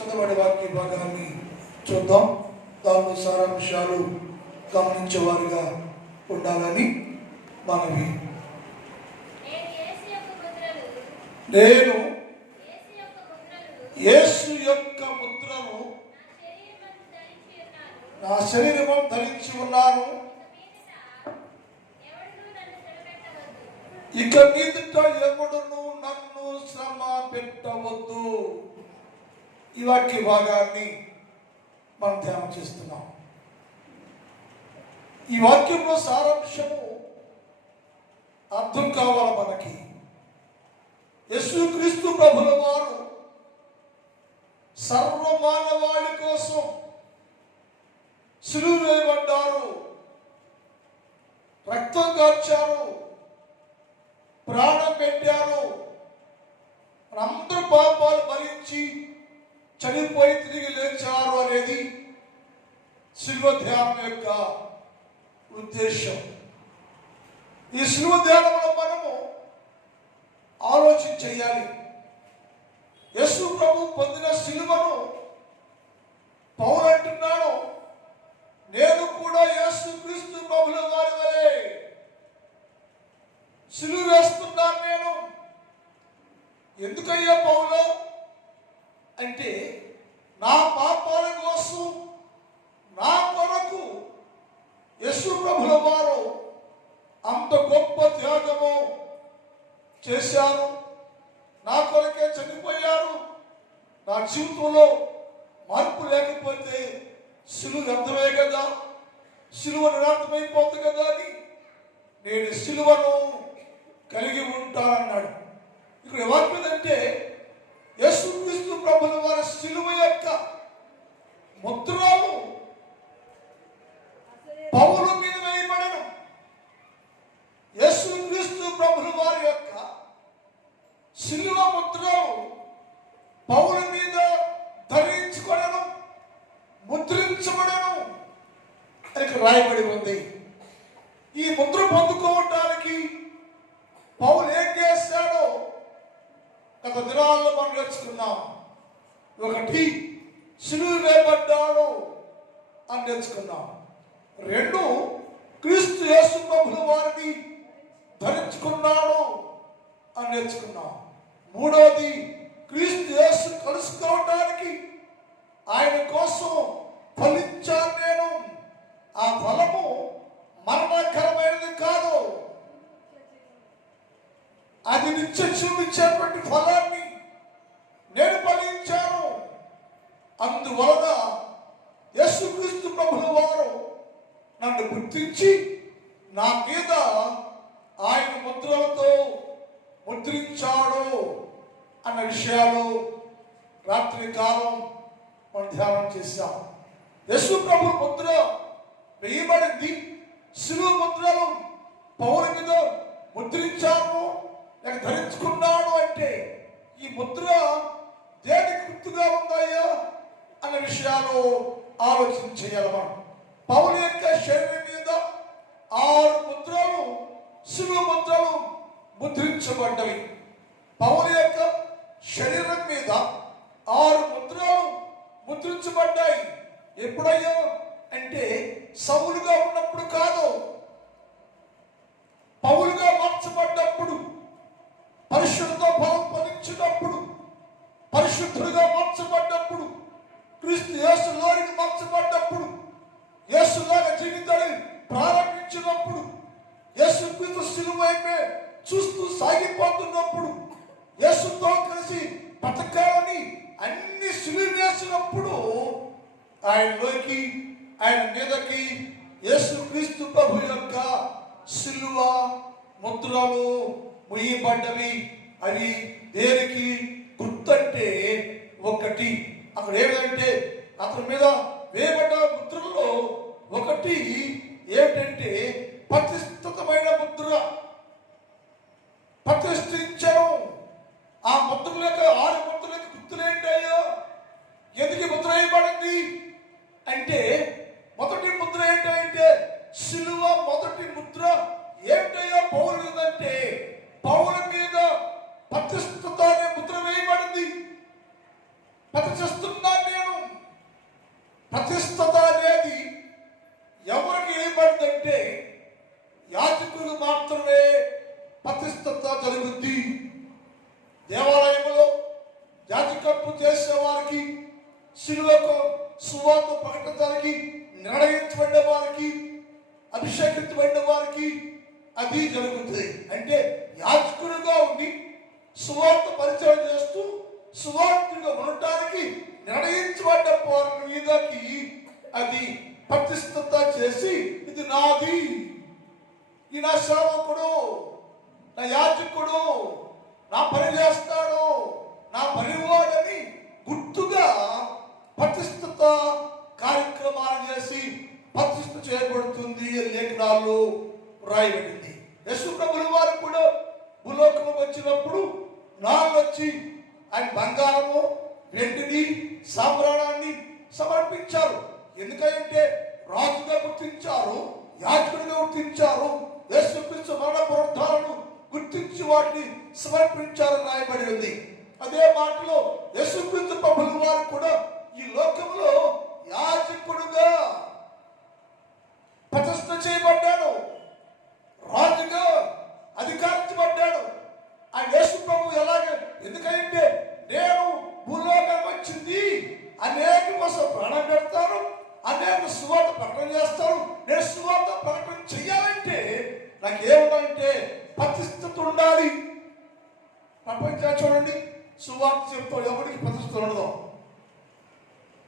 చదవబడే వాక్య భాగాన్ని చూద్దాం. దానిలో సారాంశాలు గమనించేవారుగా ఉండాలని మనవి. నేను యేసు యొక్క ముద్రను నా శరీరము ధరించి ఉన్నాను, ఇక మీదట ఎవడును నన్ను శ్రమ పెట్టవద్దు. ఈ వాక్య భాగాన్ని మనం ధ్యానం చేస్తున్నాం. ఈ వాక్యంలో సారాంశము అర్థం కావాలి మనకి. యేసుక్రీస్తు ప్రభుల వారు సర్వమానవాళి కోసం సిలువ వేయబడ్డారు, రక్తం కార్చారు, ప్రాణం పెట్టారు. అందరూ పాపాలు భరించి చనిపోయి తిరిగి లేచారు అనేది సిలువ ధ్యానం యొక్క ఉద్దేశం. ఈ సిలువ ధ్యానంలో మనము ఆలోచన చేయాలి. యేసు ప్రభు పొందిన సిలువను పౌలు అంటున్నాడు, నేను కూడా యేసుక్రీస్తు ప్రభుల వారి వలె సిలువ వేస్తున్నాను. నేను ఎందుకయ్యా పౌలు అంటే, నా పాపాల కోసం నా కొరకు యేసు ప్రభుల వారు అంత గొప్ప త్యాగము చేశారు, నా కొరకే చనిపోయారు. నా జీవితంలో మార్పు లేకపోతే సిలువ వ్యర్థమే కదా, సిలువ నిరార్థమైపోతుంది కదా అని నేను సిలువను కలిగి ఉంటానన్నాడు. ఇక్కడ ఏమంటుందంటే, యేసుక్రీస్తు ప్రభుల వారి సిలువ యొక్క ముద్రలు పౌలు మీద వేయబడను. యేసుక్రీస్తు ప్రభుల వారి యొక్క సిలువ ముద్రలు పౌలు మీద ధరించుకొనను, ముద్రించబడను అని రాయబడి ఉంది. ఈ ముద్ర పొందుకోవటానికి పౌలు ఏం చేశాడో గత దినాల్లో మనం నేర్చుకున్నాం. ఒకటి, సిలువ వేయబడ్డాడు అని నేర్చుకున్నాం. రెండు, క్రీస్తు యేసు ప్రభుల వారిని ధరించుకున్నాడు అని నేర్చుకున్నాం. మూడవది, క్రీస్తు యేసు కలుసుకోవటానికి ఆయన కోసం ఫలించాను నేను. ఆ ఫలము మరణకరమైనది కాదు, అది నిత్య చూపించేటువంటి ఫలాన్ని నేను ఫలించాను. అందువలన యేసుక్రీస్తు ప్రభుల వారు నన్ను గుర్తించి నా మీద ఆయన ముద్రలతో ముద్రించాడు అన్న విషయాలు రాత్రి కాలం మనం ధ్యానం చేశాం. యేసు ప్రభు ముద్ర వేయబడింది. సిలువ ముద్రలు పౌలు మీద ముద్రించాను లేక ధరించుకున్నాడు అంటే ఈ ముద్ర దేనికి గుర్తుగా ఉందయ్యా అన్న విషయాలు ఆలోచన చేయాలి మనం. పౌలు యొక్క శరీరం మీద 6 ముద్రలు, సిలువ ముద్రలు ముద్రించబడ్డవి. పౌలు యొక్క శరీరం మీద 6 ముద్రలు ముద్రించబడ్డాయి. ఎప్పుడయ్యా అంటే సౌలుగా ఉన్నప్పుడు కాదు, పౌలుగా మార్చబడ్డప్పుడు, పరిశుద్ధ ఫలం ఫలించినప్పుడు, పరిశుద్ధుడిగా మార్చబడ్డప్పుడు, క్రీస్తు యేసులోనికి మార్చబడ్డప్పుడు, యేసులాగా జీవితాన్ని ప్రారంభించినప్పుడు, యేసుక్రీస్తు సిలువ వైపే చూస్తూ సాగిపోతున్నప్పుడు, యేసుతో కలిసి బతకాలని అన్ని సిలువ వేసినప్పుడు ఆయనలోకి, ఆయన మీదకి యేసుక్రీస్తు ప్రభు యొక్క సిలువ ముద్రలు ముయ్యబడ్డవి. అవి దేనికి గుర్తంటే, ఒకటి అక్కడ ఏమిటంటే అతని మీద వేయబడ్డ ముద్రల్లో ఒకటి ఏమిటంటే ప్రతిష్ఠితమైన ముద్ర, ప్రతిష్ఠించడం. ఆ ముద్రల యొక్క 6 ముద్రలకు గుర్తులు ఏంటయ్యో, ఎందుకు ముద్ర వేయబడింది అంటే, మొదటి ముద్ర ఏంటంటే సిలువ మొదటి ముద్ర ఏంటయ్యో పౌలు అంటే, పౌలు మీద ప్రతిష్ఠిత అనే ముద్ర వేయబడింది. ప్రతిష్ఠిస్తున్నా ప్రతిష్టత అనేది ఎవరికి ఏర్పడిందంటే యాజకులు మాత్రమే ప్రతిష్టత జరుగుద్ది. దేవాలయంలో యాజకత్వం చేసే వారికి, శిలువకు సువార్త ప్రకటించడానికి నిర్ణయించబడిన వారికి, అభిషేకించబడిన వారికి అది జరుగుతుంది. అంటే యాజకుడుగా ఉండి సువార్త పరిచయం చేస్తూ సువార్తగా ఉండటానికి నిర్ణయించబడ్డ వారి మీదకి అది ప్రతిష్టత చేసి, ఇది నాది, ఈ నా సేవకుడు, నా యాజకుడు, నా పని చేస్తాడు, నా పనివాడని గుర్తుగా ప్రతిష్ఠిత కార్యక్రమాలు చేసి ప్రతిష్ఠ చేయబడుతుంది లేఖనాల్లో రాయబడింది. యేసు ప్రభుల వారు కూడా భూలోకము వచ్చినప్పుడు నాళ్ళు వచ్చి ఆయన బంగారము, వెండిని, సాంబ్రాణాన్ని సమర్పించారు. ఎందుకంటే రాజుగా గుర్తించారు, యాజకుడిగా గుర్తించారు, యేసుక్రీస్తు మరణ పునరుద్ధారణను గుర్తించి వాటిని సమర్పించారని రాయబడి ఉంది. అదే మాటలో యేసుక్రీస్తు ప్రభుల వారు కూడా ఈ లోకంలో యాజకుడుగా ప్రతిష్ఠ చేయబడ్డాడు, రాజుగా అధికారించబడ్డాడు. ఆ యేసు ప్రభు ఎలాగే, ఎందుకంటే నేను భూలోకం వచ్చింది అనేక కోసం ప్రాణం పెడతాను, అనేక సువార్త ప్రకటన చేస్తాను. నేను సువార్త ప్రకటన చెయ్యాలంటే నాకేముందంటే ప్రతిష్ఠత ఉండాలి. ప్రపంచం చూడండి, సువార్త చెప్తాడు, ఎవరికి ప్రతిష్ఠ ఉండదు,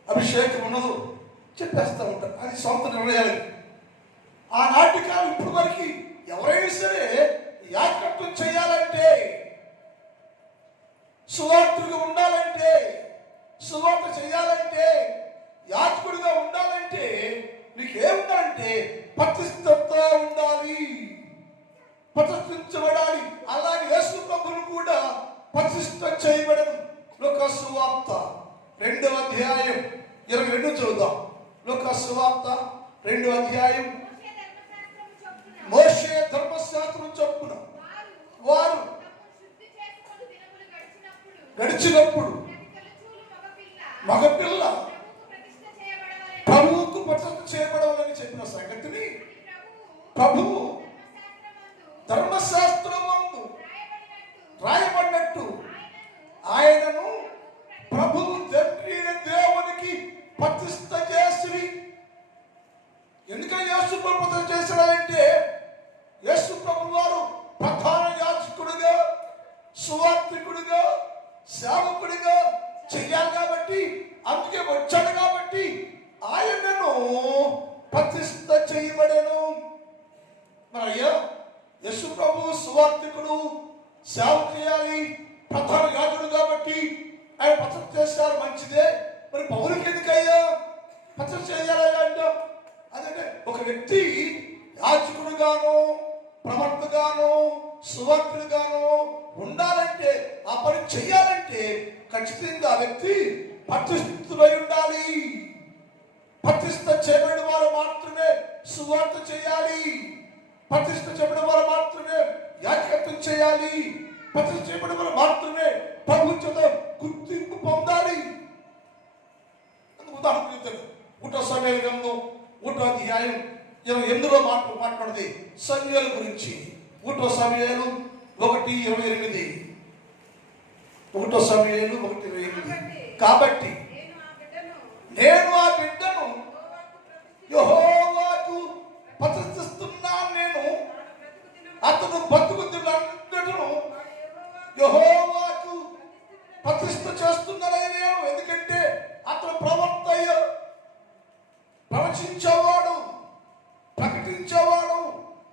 అభిషేకం ఉండదు, చెప్పేస్తూ ఉంటారు. అది సొంత నిర్ణయాలు. ఆనాటి కాలం ఇప్పుడు వరకు ఎవరైనా సరే యాజకత్వం చేయాలంటే, సువార్తగా ఉండాలంటే, సువార్త చేయాలంటే, యాజకుడిగా ఉండాలంటే నీకేముండాలంటే ప్రతిష్ఠత ఉండాలి, ప్రతిష్ఠించబడాలి. అలాగే యేసు ప్రభువును కూడా ప్రతిష్ఠ చేయబడను. లూకాసు సువార్త 2వ అధ్యాయం 22 చదువుదాం. లూకాసు సువార్త 2వ అధ్యాయం. మోషే ధర్మశాస్త్రం చొప్పున వారు గడిచినప్పుడు మగపిల్ల ప్రభువుకు ప్రతిష్ఠ చేయబడవాలని చెప్పిన సంగతిని ప్రభువు ధర్మశాస్త్రమందు రాయబడినట్టు ఆయనను ప్రభువు తండ్రి దేవునికి ప్రతిష్ఠ చేసి. ఎందుకని యేసు ప్రభు ప్రతిష్ఠ చేశాడంటే, యేసు ప్రభు వారు ప్రధాన యాజకుడిగా, సువార్తికుడిగా, సేవకుడిగా చెయ్యాలి కాబట్టి, అందుకే వచ్చాడు కాబట్టి ఆయనను ప్రతిష్ఠ చేయబడేను. మరి అయ్యా యేసు ప్రభు సువార్తికుడు, సేవ చేయాలి, ప్రధాన యాజకుడు కాబట్టి ఆయన ప్రతిష్ఠ చేశారు, మంచిదే. మరి పౌరులకి ఎందుకయ్యా ప్రతిష్ఠ చేయాలి అంటే, అదంటే ఒక వ్యక్తి యాజకుడుగాను, ప్రవర్తగాను, సువార్తిగాను ఉండాలంటే, ఆ పని చెయ్యాలంటే ఖచ్చితంగా ఆ వ్యక్తి ప్రతిష్ఠితుడై ఉండాలి. ప్రతిష్ఠ చేయబడిన వారు మాత్రమే సువార్త చేయాలి, ప్రతిష్ఠ చేయబడిన వారు మాత్రమే యాజకత్వం చేయాలి, ప్రతిష్ఠ చేయబడిన వారు మాత్రమే ప్రభుత్వ గుర్తింపు పొందాలి. ఉదాహరణ చెప్తాడు. 1వ సమూయేలు గ్రంథం 1వ అధ్యాయం 28లో మాట్లాడుతుంది సమూయేలు గురించి. 1వ సమూయేలు 1:28. 1వ సమూయేలు 1:28. కాబట్టి నేను ఆ బిడ్డను యెహోవాకు ప్రతిష్ఠిస్తున్నాను, నేను అతను బతుకు దినాలను యెహోవాకు ప్రతిష్ఠ చేస్తున్నానని నేను. ఎందుకంటే అతను ప్రవక్త, ప్రవచించేవాడు, ప్రకటించేవాడు,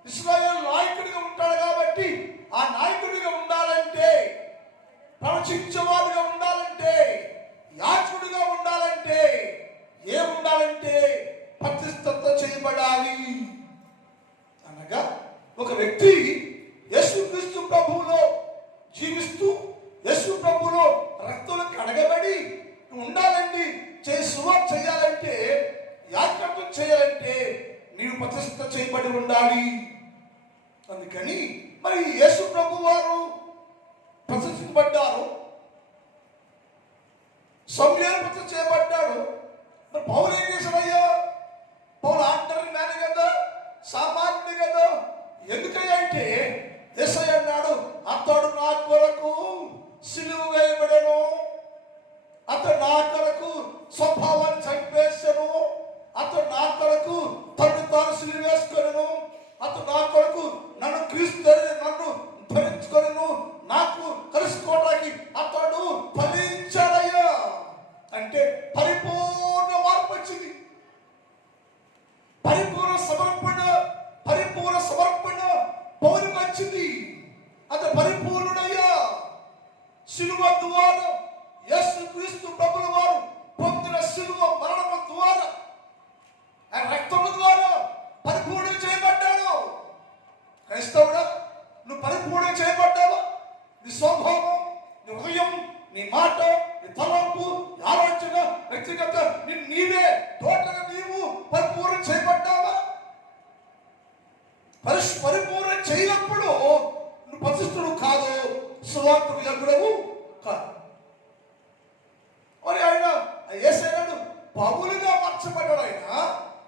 ఇశ్రాయేలు నాయకుడిగా ఉంటాడు కాబట్టి ఆ నాయకుడిగా ఉండాలంటే, ప్రవచించేవాడుగా ఉండాలంటే, యాజకుడిగా ఉండాలంటే ఏముండాలంటే ప్రతిష్ఠత చేయబడాలి. అనగా ఒక వ్యక్తి యేసుక్రీస్తు ప్రభువులో జీవిస్తూ యేసు ప్రభువులో రక్తంలో కడగబడి ఉండాలండి. సువార్త చేయాలంటే, యాజకత్వం చేయాలంటే నీవు ప్రతిష్ఠ చేయబడి ఉండాలి. అందుకని మరి యేసు ప్రభు వారు ప్రతిష్ఠించబడ్డారు, సమూయేలు ప్రతిష్ఠ చేయబడ్డాడు, మరి పౌలు ఏం చేశాడయ్యా? పౌలు ఆర్డినరీ మ్యాన్ కదా, సామాన్యుడు కదా. ఎందుకయ్యా అంటే యేసయ్య అన్నాడు, అతడు నా కొరకు సిలువ వేయబడెను, అతడు నా కొరకు స్వభావాన్ని చంపేసెను, అతడు నా కొరకు తను తాను సిలువ వేసుకొనెను, అతడు నా కొరకు నన్ను క్రీస్తు నన్ను ధరించుకొనెను, నాకు కలుసుకోవడానికి అతడు ఫలించాడయ్యా. అంటే పరిపూర్ణ మార్పు వచ్చింది, పరిపూర్ణ సమర్పణ పౌరుకు వచ్చింది. అతడు పరిపూర్ణుడయ్యా. సిలువ ద్వారా యేసు క్రీస్తు ప్రభుల వారు పొందిన సిలువ మరణము ద్వారా, ఆయన రక్తము ద్వారా పరిపూర్ణ చేయబడ్డాడు. క్రైస్తవుడా, నువ్వు పరిపూర్ణ చేయబడ్డావా? నీ స్వభావం, నీ హృదయం, నీ మాట, నీ తలంపు, ఆలోచన, వ్యక్తిగత నీవే టోటల్గా నీవు పరిపూర్ణ చేయబడ్డావా? పరిపూర్ణ చేయనప్పుడు నువ్వు పరిశుద్ధుడు కాదు, సువార్తకు యోగ్యుడవు కాదు. మరి ఆయన యేసయ్యను పౌలుగా మార్చబడ్డాడు. ఆయన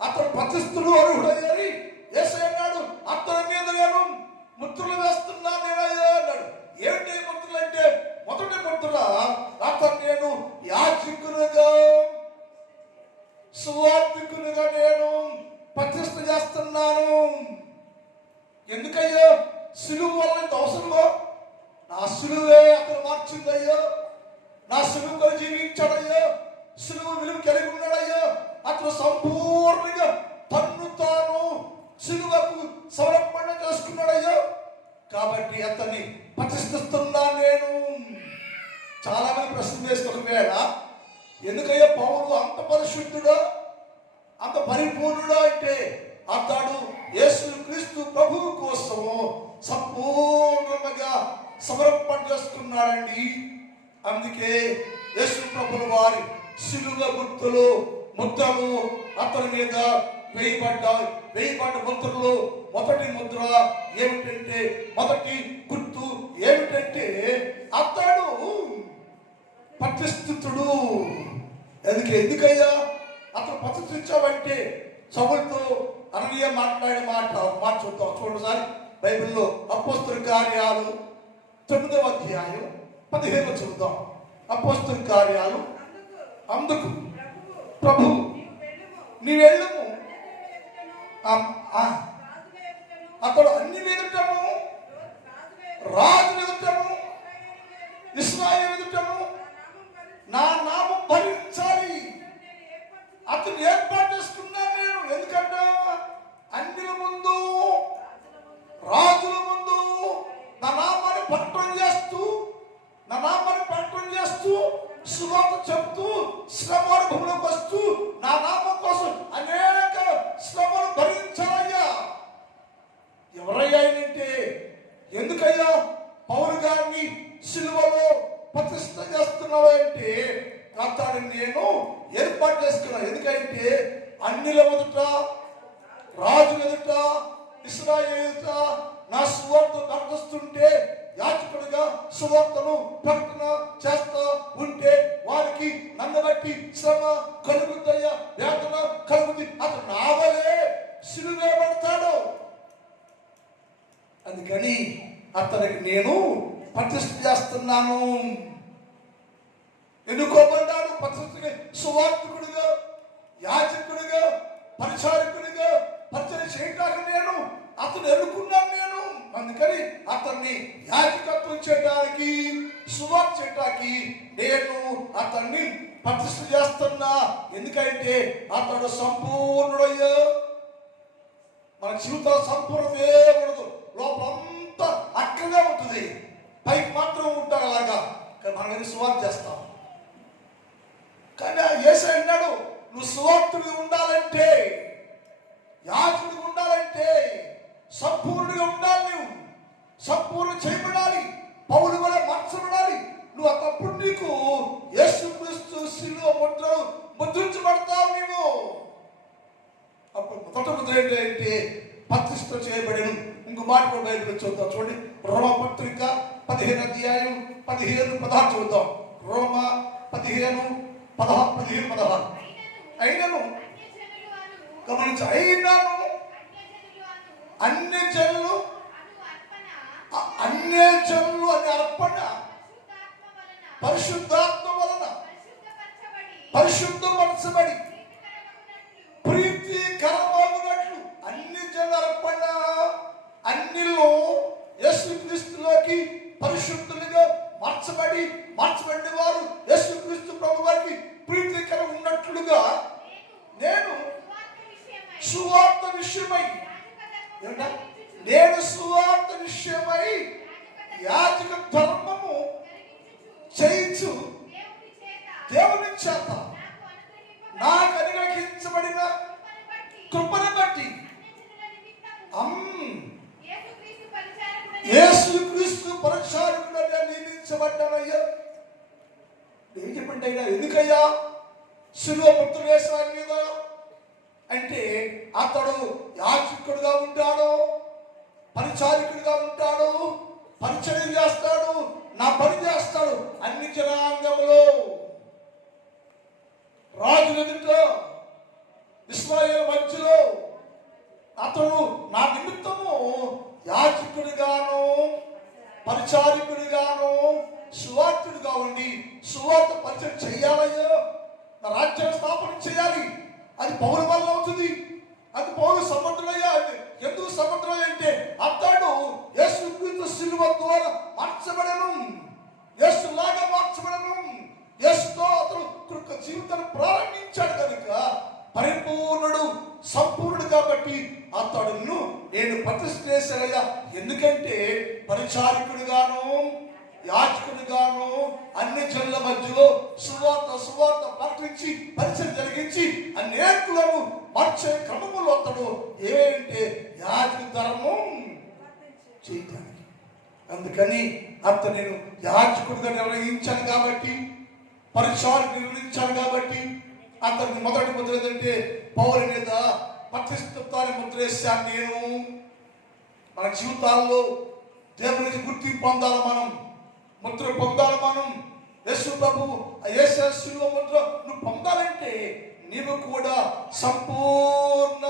అతడు ప్రతిష్ఠుడు అర్హుడయ్యాని యేసయ్య అన్నాడు, అతని మీద నేను ముద్రలు వేస్తున్నా నేనయ్యా అన్నాడు. ఏంటి ముద్రలు అంటే, మొదటి ముద్ర అతను నేను యాజకునిగా సువార్తికునిగా నేను ప్రతిష్ఠ చేస్తున్నాను. ఎందుకయ్యా? సిలువ వల్ల ఇంత అవసరమో? నా సిలువే అతను మార్చిందయ్యా, నా సిలువ కొరకు జీవించాడయ్యా, సిలువ విలువ కలిగి ఉన్నాడయ్యా. అతను సంపూర్ణంగా తన్ను తాను సిలువకు సమర్పణ చేసుకున్నాడయ్యా. కాబట్టి అతన్ని ప్రతిష్ఠిస్తున్నా నేను. చాలా మంది ప్రశ్న వేస్తే, ఒకవేళ ఎందుకయ్యా పౌలు అంత పరిశుద్ధుడా, అంత పరిపూర్ణుడా అంటే, అతడు యేసు క్రీస్తు ప్రభువు కోసము సంపూర్ణంగా సమర్పణ చేసుకున్నాడండి. అందుకే యేసు ప్రభువు వారి సిలువ గుర్తులు ముద్రలు అతని మీద వేయబడ్డాయి. వేయబడ్డ ముద్రలు మొదటి ముద్ర ఏమిటంటే, మొదటి గుర్తు ఏమిటంటే అతడు ప్రతిష్ఠితుడు. ఎందుకయ్యా అతను ప్రతిష్ఠించావంటే, సౌలుతో అననీయ మాట్లాడే మాట చూద్దాం. చూడండి బైబిల్లో అపోస్తలుల కార్యాలు 9వ అధ్యాయం 15 చూద్దాం. అపోస్తలుల కార్యాలు. అందుకు ప్రభు నీ వెళ్ళము, అతడు అన్ని ఎదుటను, రాజు ఎదుటను, ఇశ్రాయేలు ఎదుటను నా నామం భరించాలి. అతను ఏర్పాటు చేసుకున్నాను నేను. ఎందుకంటే అన్యుల ముందు, రాజుల ముందు నా నామాన్ని ప్రకటన చేస్తూ సువార్త చెప్తూ శ్రమానుభవంలోకి వస్తూ నా నామం కోసం అనేక శ్రమలు భరించాలయ్యా. ఎవరయ్యా అంటే, ఎందుకయ్యా పౌలు గారిని సిలువలో ప్రతిష్ఠ చేస్తున్నావు అంటే, అతడిని నేను ఏర్పాటు చేసుకున్నాను. ఎందుకంటే అన్యుల ఎదుట, రాజుల ఎదుట, ఇశ్రాయేలు ఎదుట నా సువార్త ప్రకటిస్తుంటే, యాజకుడిగా సువార్తను ప్రకటన చేస్తా ఉంటే వారికి నన్ను బట్టి శ్రమ కలుగుతాయా, వేదన కలుగుతుంది. అతను నావలే సిలువేయబడతాడు. అందుకని అతనికి నేను ప్రతిష్ఠ చేస్తున్నాను. ఎన్నుకోబడ్డాడు ప్రతిష్ఠగా, సువార్తికుడిగా, యాజకుడిగా, పరిచారకుడిగా పరిచయం చేయడానికి నేను అతను ఎన్నుకున్నాను నేను. అందుకని అతన్ని యాజకత్వం చేయడానికి, సువార్త చేయడానికి నేను అతన్ని ప్రతిష్ఠ చేస్తున్నా. ఎందుకంటే అతడు సంపూర్ణుడయ్యా. మన జీవితం సంపూర్ణమే ఉండదు, లోపలంతా అక్కడే ఉంటుంది, పైకి మాత్రం ఉంటారు అలాగా. కానీ మనం సువార్త చేస్తాం. కానీ యేసయ్య అన్నాడు, నువ్వు సువార్తుడిగా ఉండాలంటే, యాజకుడిగా ఉండాలంటే సంపూర్ణంగా ఉండాలి. నువ్వు సంపూర్ణ చేయబడాలి, పౌలు వల్ల మార్చబడాలి. నువ్వు అప్పుడు నీకు యేసుక్రీస్తు శిలువ ముద్రలు ముద్రించబడతావు. నీవు అప్పుడు మొదట ముద్ర ఏంటంటే ప్రతిష్ఠ చేయబడను. ఇంకో మాట కూడా బైబిల్ చూద్దాం. చూడండి, రోమపత్రిక 15వ అధ్యాయం 15-16 చూద్దాం. రోమ 15:16. అయినను గమనించు, అయినను అన్ని జనులు అన్ని అర్పణ పరిశుద్ధాత్మ వలన పరిశుద్ధపరచబడి ప్రీతికరమగునట్లు అన్ని జనుల అర్పణ అన్నిలో యేసుక్రీస్తులోకి పరిశుద్ధులుగా మార్చబడిన వారు యేసుక్రీస్తు ప్రభు వారికి ప్రీతికరం ఉన్నట్లుగా నేను సువార్త విషయమై యాజక ధర్మము చేయించు దేవుని చేత నాకు అనుగ్రహించబడిన కృపను బట్టి యేసుక్రీస్తు పరిచారకుడుగా నియమించబడ్డానయ్యా. ఏం చెప్పండి అయినా, ఎందుకయ్యా శిలువ ముద్ర వేసిన ఆయన మీద అంటే అతడు యాజకుడుగా ఉంటాడు, పరిచారకుడిగా ఉంటాడు, పరిచయం చేస్తాడు, నా పని చేస్తాడు. అన్ని జనాంగములో రాజుల ఎదుట ఇశ్రాయేలు మధ్యలో అతడు నా నిమిత్తము యాజకుడిగాను పరిచారకుడిగాను సువార్తుడిగా ఉండి సువార్త పరిచయం చేయాలయ్యో, నా రాజ్యాన్ని స్థాపన చేయాలి. అది పౌరు వల్ల అవుతుంది. అది పౌరు సమర్థుడయ్యా. ఎందుకు సమర్థుడయ్యా అంటే అతడు యేసుక్రీస్తు శిలువ ద్వారా మార్చబడను, యేసులాగా మార్చబడను. యేసుతో అతడు జీవితాన్ని ప్రారంభించాడు కనుక పరిపూర్ణుడు, సంపూర్ణుడు. కాబట్టి అతడును నేను ప్రతిష్ఠ చేశానయ్యా. ఎందుకంటే పరిచారకుడిగాను యాజకుడిగాను అన్ని జనుల మధ్యలో సువార్త ప్రకటించి పరిచయం జరిగించి అనేకులను మార్చే క్రమములో అతడు ఏంటంటే యాజక ధర్మం చేయటానికి. అందుకని అతను నేను యాజకుడిగా నిర్వహించాను కాబట్టి, పరిచారకుడు నిర్వహించాను కాబట్టి అతనికి మొదటి ముద్ర ఏంటంటే పౌరు మీద ప్రతిష్ఠితాన్ని ముద్ర వేశాను నేను. మన జీవితాల్లో దేవునికి గుర్తింపు పొందాలి, మనం ముద్ర పొందాలి. మనం యేసు ప్రభు యేసు ముద్ర నువ్వు పొందాలంటే నీవు కూడా సంపూర్ణ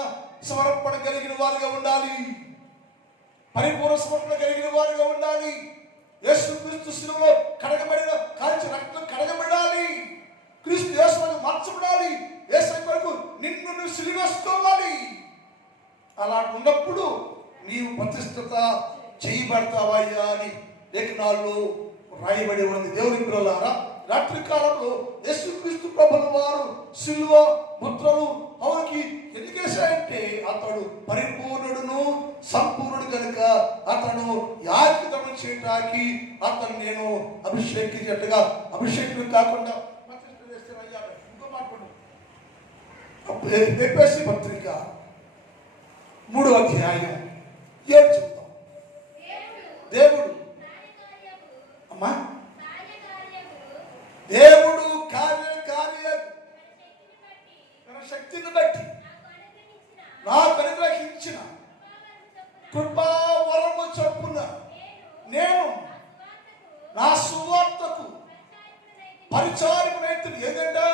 సమర్పణ కలిగిన వారిగా ఉండాలి, పరిపూర్ణ సమర్పణ కలిగిన వారిగా ఉండాలి. యేసుక్రీస్తు శిలువలో కడగబడిన కాల్చి రక్తం కడగబడాలి, క్రీస్తు యేసుని మార్చబడాలి, యేసు వరకు నిన్ను నువ్వు సిలువేసుకోవాలి. అలా ఉన్నప్పుడు నీవు ప్రతిష్ఠిత చేయబడతావయ్యా అని లేఖనాల్లో రాయబడి ఉంది. దేవుని పిల్లలారా, రాత్రి కాలంలో యేసుక్రీస్తు ప్రభుల వారు సిలువ ముద్రలు పౌరుకి ఎందుకేశాయంటే అతడు పరిపూర్ణుడును సంపూర్ణుడు కనుక అతను యాజకత్వం చేయడానికి అతను నేను అభిషేకించినట్టుగా అభిషేకుడు కాకుండా ఇంకో మాట్లాడు. ఎఫెసీ పత్రిక 3వ అధ్యాయం 7 చూద్దాం. దేవుడు అమ్మా దేవుడు కార్య తన శక్తిని బట్టి నాకు అనుగ్రహించిన కృపావరము చొప్పున నేను నా సువార్తకు పరిచారకుడైతుడు. ఏదంటే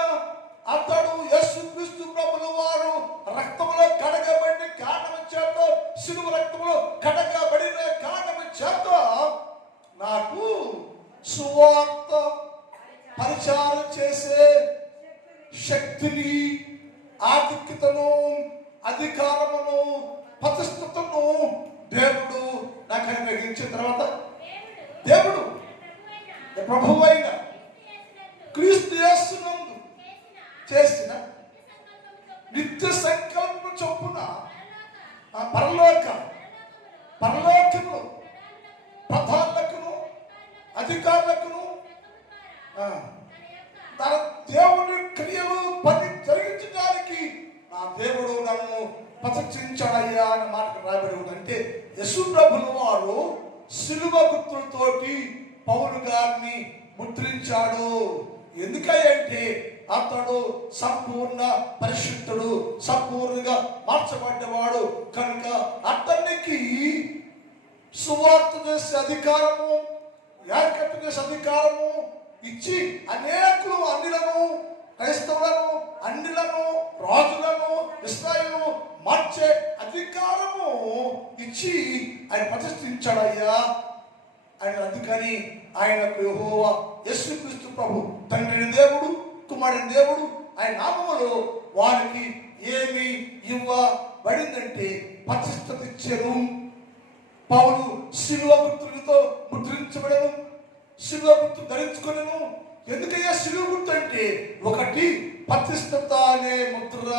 అతడు యేసుక్రీస్తు ప్రభుల వారు రక్తములో కడగబడిన కారణం చేత, శిలువ రక్తములో కడగబడిన కారణం చేత నాకు సువార్త పరిచారం చేసే శక్తిని, ఆధిక్యతను, అధికారమును, ప్రతిష్ఠతను దేవుడు నాకు అనుగ్రహించిన తర్వాత దేవుడు ప్రభువైన క్రీస్తు యేసునందు చేసిన నిత్య సంకల్పం చొప్పున పరలోకములు ప్రధానులకును అధికారులకును తన దేవుని క్రియలు పని జరిగించడానికి నా దేవుడు నన్ను ప్రతిష్ఠించాడయ్యా అన్న మాట రాబడి ఉంది. అంటే యేసు ప్రభుల వారు సిలువ గుర్తులతోటి పౌలు గారిని ముద్రించాడు. ఎందుకంటే అతడు సంపూర్ణ పరిశుద్ధుడు, సంపూర్ణంగా మార్చబడ్డవాడు కనుక అతనికి సువార్త చేసే అధికారము, యాజకత్వం చేసే అధికారము ఇచ్చి అనేకులు అన్యులను, క్రైస్తవులను, అన్యులను ఆయన ప్రతిష్ఠించాడయ్యా. ఆయన అందుకని ఆయనకు యెహోవా యేసుక్రీస్తు ప్రభు తండ్రిని దేవుడు కుమారుని దేవుడు ఆయన నామములో వారికి ఏమి ఇవ్వబడిందంటే ప్రతిష్ఠత ఇచ్చారు. పౌలు శిలువ గుర్తులతో ముద్రించబడను, శిలువ గుర్తు ధరించుకునేను. ఎందుకయ్యా శిలువ గుర్తు అంటే ఒకటి ప్రతిష్ఠత అనే ముద్ర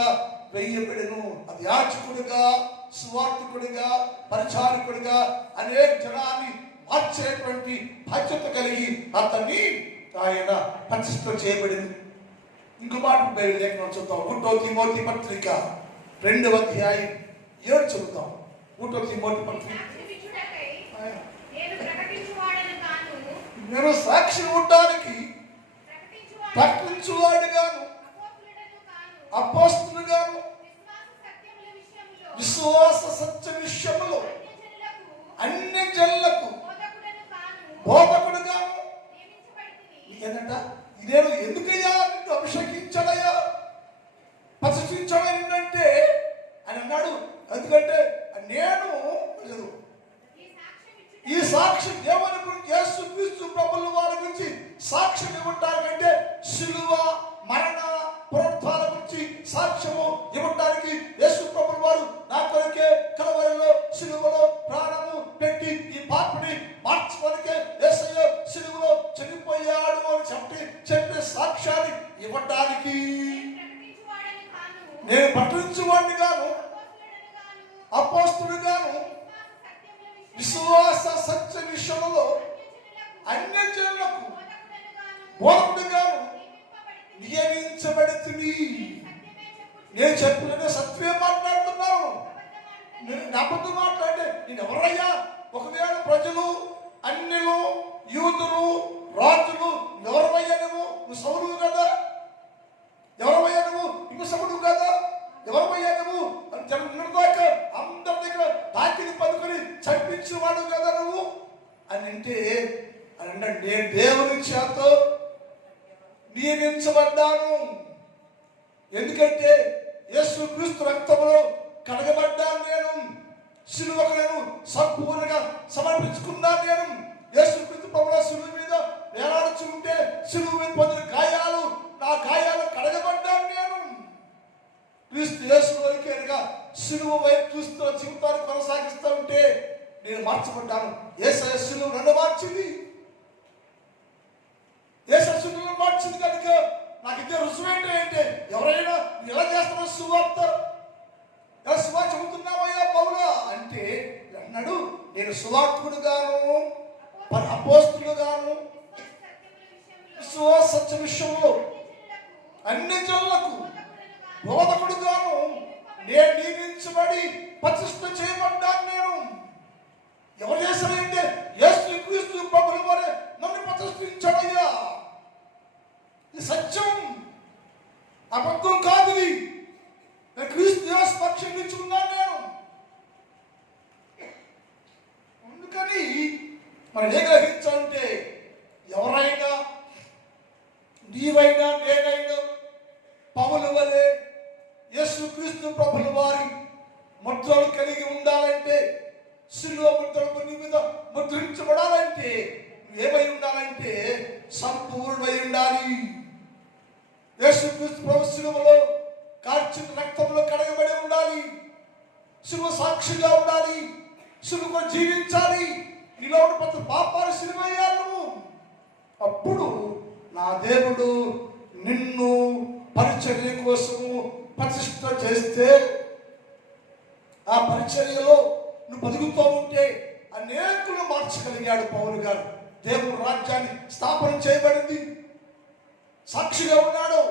వేయబడెను. అది యాజకుడిగా, సువార్థికుడిగా, పరిచారకుడిగా అనేక జనాన్ని మార్చేటువంటి బాధ్యత కలిగి అతన్ని ఆయన ప్రతిష్ఠ చేయబడింది. ఇంకో మాట లేఖనం చూద్దాం. 1 తిమోతి పత్రిక 2వ అధ్యాయం 7 చదువుతాం. 1 తిమోతి పత్రిక. నేను సాక్షి ఉండడానికి ప్రకటించువాడుగాను అపోస్తలుగాను విశ్వాస సత్య విషయములో అన్ని జనులకు బోధకుడుగాను. ఏంటంట ఇదేమో ఎందుకయ్యా నిన్ను అభిషేకించాడయ్యా, ప్రతిష్ఠించాడు ఏంటంటే అని అన్నాడు. ఎందుకంటే నేను ఈ సాక్ష్యం దేవుని గురించి యేసుక్రీస్తు ప్రభుల వారి గురించి సాక్ష్యం ఇవ్వటానికంటే శిలువ మరణ పునరుత్థానం గురించి సాక్ష్యము ఇవ్వటానికి యేసు ప్రభుల వారు నా కొరకే కలవరిలో శిలువలో ప్రాణము పెట్టి ఈ పాపని మార్చుకోనికే యేసయ్య శిలువలో చనిపోయాడు అని చెప్పే సాక్ష్యాన్ని ఇవ్వటానికి నేను ప్రకటించువాడిని గాను అపోస్తలుగాను విశ్వాస సత్య విషయంలో అన్ని జనులకు బోధకుడుగాను నియమించబడుతుంది. నేను చెప్పిన సత్యమే మాట్లాడుతున్నాను. నేను అబద్ధం మాట్లాడే నేను ఎవరయ్యా? ఒకవేళ ప్రజలు అన్యులు యూదులు రాజులు ఎవరమయ్యా? నువ్వు సౌరువు కదా, ఎవరమయ్యా? ఇంకో సౌరువు కదా, ఎవరమయ్యా? దాకా అందరి దగ్గర తాకిని పదుకొని చంపించేవాడు కదా నువ్వు అని అంటే నేను దేవుని చేత నియమించబడ్డాను. ఎందుకంటే యేసుక్రీస్తు రక్తంలో కడగబడ్డాను. నేను శిలువకు నేను సంపూర్ణంగా సమర్పించుకున్నాను. నేను యేసుక్రీస్తు ప్రభువు శిలువ మీద వేలాడుచు ఉంటే శిలువ మీద పొందిన గాయాలు, నా గాయాలు కడగబడ్డాను. నేను క్రీస్తు యేసులోనికేగా శిలువ వైపు చూస్తూ జీవితాన్ని కొనసాగిస్తూ ఉంటే నేను మార్చబడ్డాను. యేసయ్య శిలువ నన్ను మార్చింది. యేసయ్య శిలువ మార్చింది కనుక నాకు ఇదే రుజువు ఏంటంటే ఎవరైనా ఎలా చేస్తారో సువార్త ఎలా సువార్త చెబుతున్నావయ్యా పౌలా అంటే అన్నాడు, నేను సువార్తుడుగాను అపోస్తలుగాను విశ్వాస సత్య విషయంలో అన్ని జనులకు బోధకుడుగాను నేను నియమించబడి ప్రతిష్ఠ చేయబడ్డాను. నేను ఎవరు చేశారంటే యేసుక్రీస్తు ప్రభువు వారే నన్ను ప్రతిష్ఠించాడయ్యా. ఇది సత్యం, అబద్ధం కాదు. ఇది క్రీస్తు యేసు పక్షం నుంచి ఉన్నాను నేను. అందుకని మనం ఏం గ్రహించాలంటే ఎవరైనా నీవైనా నేనైనా పౌలు వలె యేసుక్రీస్తు ప్రభుల వారి ముద్రలు కలిగి ఉండాలంటే, శిలువ ముద్రలు నీ మీద ముద్రించబడాలంటే ఏమై ఉండాలంటే సంపూర్ణమై ఉండాలి. యేసుక్రీస్తు ప్రభు శిలువలో కార్చిన రక్తంలో కడగబడి ఉండాలి. శిలువ సాక్షిగా ఉండాలి. శిలువ జీవించాలి. నీలో ప్రతి పాపాలు శిలువయ్యాలి నువ్వు. అప్పుడు నా దేవుడు నిన్ను పరిచర్య కోసము ప్రతిష్ఠ చేస్తే ఆ పరిచర్యలో నువ్వు బతుకుతూ ఉంటే అనేకులు మార్చగలిగాడు పౌలు గారు. దేవుడు రాజ్యాన్ని స్థాపన చేయబడింది. సాక్షిగా ఉన్నాడు.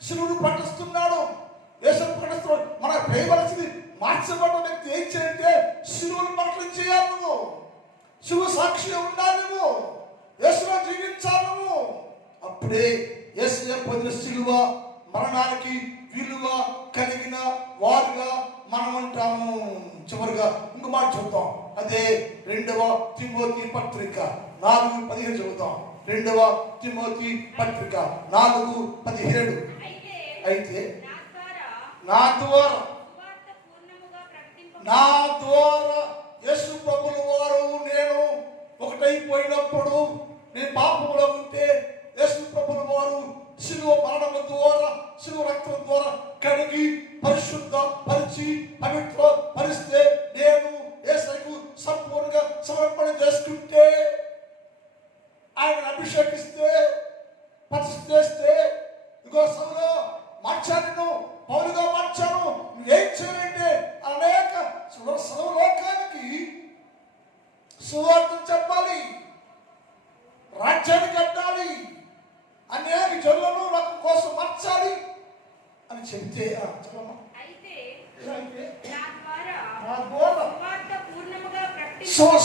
శిలువును ప్రకటిస్తున్నాడు. దేశం ప్రకటిస్తున్నాడు. మన చేయవలసింది మార్చబడ్డ వ్యక్తి ఏం చేయంటే శిలువును ప్రకటన చేయాలి. నువ్వు శిలువ సాక్షిగా ఉండాలి. నువ్వు యేసులో జీవించాలి. నువ్వు అప్పుడే యేసు పొందిన శిలువ మరణానికి విలువ కలిగిన వారుగా మనం అంటాము. చివరిగా ఇంకో మాట చూద్దాం. అదే 2వ తిమోతి పత్రిక 4:15 చదువుతాం. 2వ తిమోతి పత్రిక 4:17 అయితే నా ద్వారా యేసు ప్రభుల వారు నేను ఒకటైపోయినప్పుడు, నేను పాపంలో ఉంటే యేసు ప్రభుల వారు శిలువ మరణము ద్వారా, శిలువ రక్తం ద్వారా కడిగి పరిశుద్ధ పరిచి పవిత్ర పరిస్తే, నేను యేసుకు సంపూర్ణంగా సమర్పణ చేసుకుంటే, ఆయన అభిషేకిస్తే, ప్రతిష్ఠిస్తే, ఇగో సౌలు మార్చాను, పౌలుగా మార్చాను, నువ్వేం చేయాలంటే అనేక సర్వలోకానికి సువార్త చెప్పాలి, రాజ్యాన్ని కట్టాలి, అనేక జనులను నాకు కోసం మార్చాలి అని చెప్తే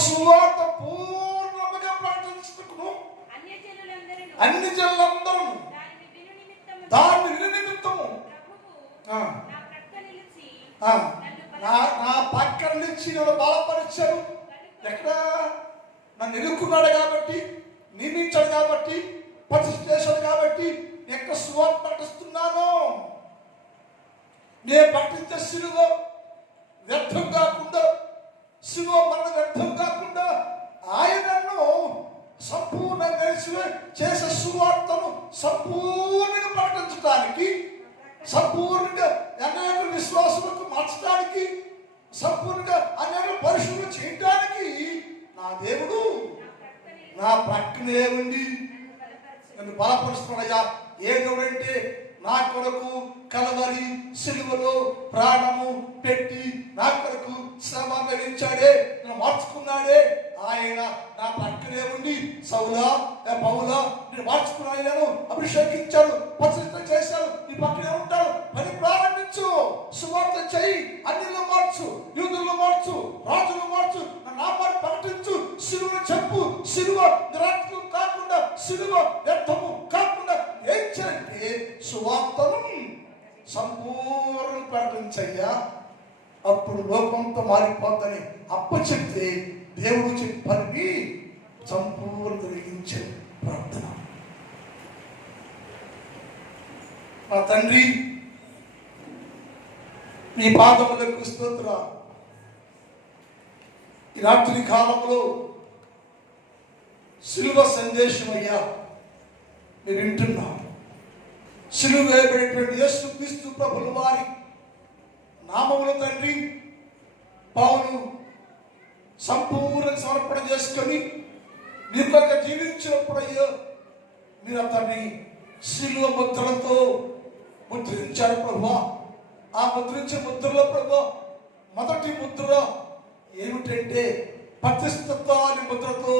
సువార్త పూర్ణముగా ప్రకటించుటకును అన్ని జనులందరూ దాన్ని నిమిత్తము నా పక్కన నుంచి నన్ను బలపరిచారు. ఎక్కడ? నన్ను ఎన్నుకున్నాడు కాబట్టి, నియమించాడు కాబట్టి, ప్రతిష్ఠించాడు కాబట్టి ఎక్కడ సువార్త ప్రకటిస్తున్నాను. నేను ప్రకటించే సిలువ వ్యర్థం కాకుండా, సిలువ మన వ్యర్థం కాకుండా, ఆయనను సంపూర్ణంగా చేసే సువార్తను సంపూర్ణంగా ప్రకటించడానికి, సంపూర్ణంగా అనేక విశ్వాసులకు మార్చడానికి, సంపూర్ణంగా అనేక పరిశుభ్రం చేయడానికి నా దేవుడు నా ప్రక్కనే ఉండి నన్ను బలపరుస్తున్నాడయ్యా. ఏ దేవుడంటే నా కొరకు కలవరి సిలువలో ప్రాణము పెట్టి నా కొరకు శ్రమ భరించాడే, నన్ను మార్చుకున్నాడే. ఆయన నా పక్కనే ఉండి సౌలా పౌలా నేను మార్చుకున్నాను, అభిషేకించాడు, ప్రతిష్ఠ చేశాడు, నీ పక్కనే ఉంటాడు. పని ప్రారంభించు, సువార్త చేయి, అన్యులను మార్చు, యూదులను మార్చు, రాజులను మార్చు, నా నామాన్ని ప్రకటించు, సిలువను చెప్పు. సిలువ నిరాటకం కాకుండా, సిలువ వ్యర్థము కాకుండా ఏం చేయండి? సువార్తను సంపూర్ణ ప్రకటించయ్యా, అప్పుడు లోకంతో మారిపోతాని అప్పచెప్తే దేవుడు చెప్పని సంపూర్ణ కలిగించే ప్రార్థన. మా తండ్రి, నీ పాదములకు స్తోత్రాలు. ఈ రాత్రి కాలంలో సిలువ సందేశం అయ్యా మీరు వింటున్నాం. సిలువ వేయబడినటువంటి యేసు క్రీస్తు ప్రభుల వారి నామములో తండ్రి పౌలు సంపూర్ణ సమర్పణ చేసుకొని మీరు కొరకు జీవించినప్పుడయ్యో మీరు అతన్ని సిలువ ముద్రలతో ముద్రించారు ప్రభువా. ఆ ముద్రించే ముద్రలో ప్రభువా మొదటి ముద్ర ఏమిటంటే ప్రతిష్ఠిత అనే ముద్రతో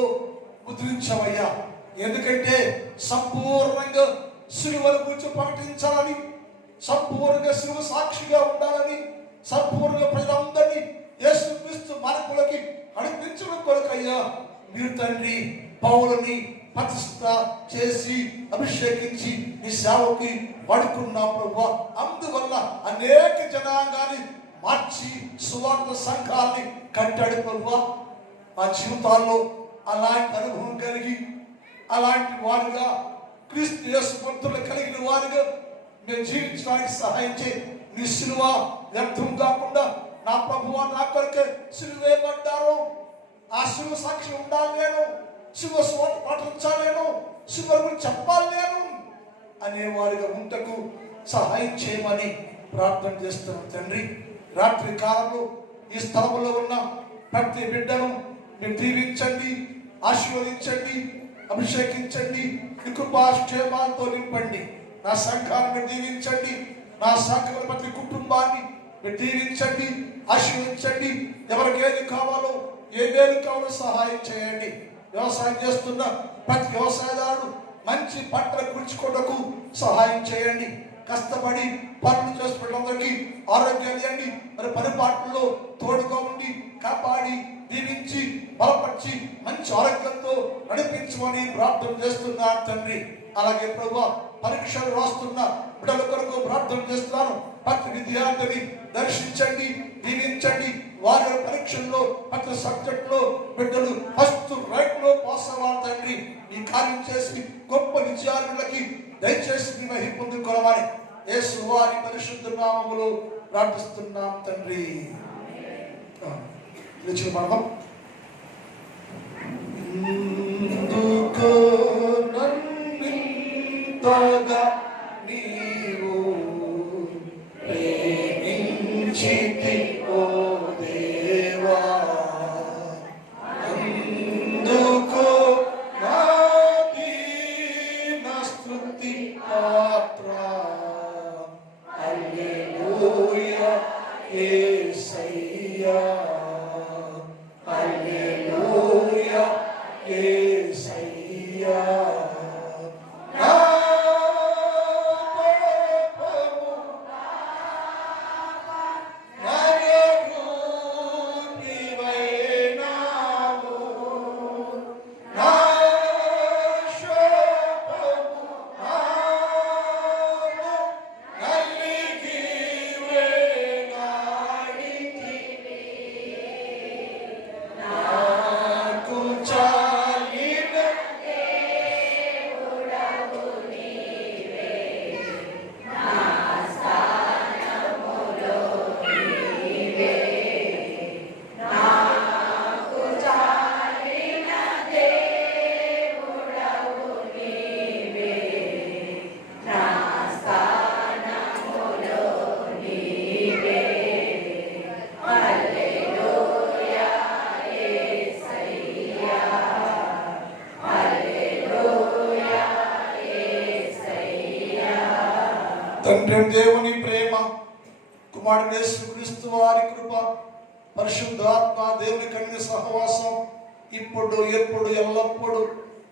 ముద్రించావయ్యా. ఎందుకంటే సంపూర్ణంగా సిలువను గురించి ప్రకటించాలని, సంపూర్ణంగా సిలువ సాక్షిగా ఉండాలని, సంపూర్ణంగా ప్రజలందరినీ యేసు క్రీస్తు మార్పులకి నడిపించడం కొరకయ్యా మీరు తండ్రి పౌలుని ప్రతిష్ఠ చేసి అభిషేకించి నీ సేవకి వాడుకున్నా ప్రభువా. అందువల్ల అనేక జనాంగాన్ని మార్చి సువార్త సంఘాన్ని కట్టాడు ప్రభువా. మా జీవితాల్లో అలాంటి అనుభవం కలిగి, అలాంటి వారుగా క్రీస్తు యేసు భక్తులు కలిగిన వారుగా మేము జీవించడానికి సహాయం చేయి. నీ సిలువ వ్యర్థం కాకుండా నా ప్రభువా నా కొరకే సిలువ వేయబడ్డారు, ఆ సిలువ సాక్షి ఉండాలి నేను, సిలువ సువార్త పాటించాలి నేను, సిలువ గురించి చెప్పాలి నేను అనేవారిగా ఉంటకు సహాయం చేయమని ప్రార్థన చేస్తున్నాం తండ్రి. రాత్రి కాలంలో ఈ స్థలంలో ఉన్న ప్రతి బిడ్డను మీరు దీవించండి, ఆశీర్వదించండి, అభిషేకించండి, కృపాక్షేమాలతో నింపండి. నా సంఘాన్ని దీవించండి, నా సంఘం ప్రతి కుటుంబాన్ని మీరు దీవించండి, ఆశీర్వదించండి. ఎవరికి ఏది కావాలో, ఏదేది కావాలో సహాయం చేయండి. వ్యవసాయం చేస్తున్న ప్రతి వ్యవసాయదారుడు మంచి పంటలు కూర్చుకోవడానికి సహాయం చేయండి. కష్టపడి పనులు చేస్తున్నఅందరికీ ఆరోగ్యాలు ఇవ్వండి. మరి పరిపాట్లలో తోడుగా ఉండి కాపాడి దీవించి బలపరిచి మంచి ఆరోగ్యంతో నడిపించమని ప్రార్థన చేస్తున్నాను తండ్రి. అలాగే ప్రభువా పరీక్షలు రాస్తున్న బిడ్డల కొరకు ప్రార్థన చేస్తున్నాను. ప్రతి విద్యార్థిని దర్శించండి, దీవించండి. వారి పరీక్షల్లో ప్రతి సబ్జెక్టులో బిడ్డలు ఫస్ట్ ర్యాంక్ లో పాస్ అవ్వాలి తండ్రి. ఈ కార్యం చేసి గొప్ప విజయాలకి దయచేసి మీ మహిమ పొందుకోవాలని యేసు వారి పరిశుద్ధ నామములో ప్రార్థిస్తున్నాం తండ్రి. నిలిచి పడదాం. ఎందుకో నన్నింతగా నీవు ప్రేమించితివో దేవా, అందుకో నా దీన స్తుతి పాత్ర. హల్లెలూయా యేసయ్యా, హల్లెలూయా యేసయ్యా. నా పాపము నగరు నీవైనావు, నా శాపము నాలో నలిగి వేలాడితివి. నాకు చాలిన తండ్రి దేవుని ప్రేమ, కుమారుడు యేసుక్రీస్తు వారి కృప, పరిశుద్ధాత్మ దేవుని కన్య సహవాసం ఇప్పుడు ఎప్పుడు ఎల్లప్పుడు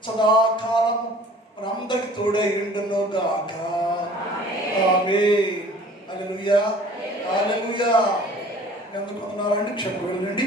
సదాకాలము మనందరికి తోడై ఉండును గాక. ఆమేన్. హల్లెలూయా, హల్లెలూయా. ఎందుకు అన్నారండి? క్షమ వెళ్ళండి.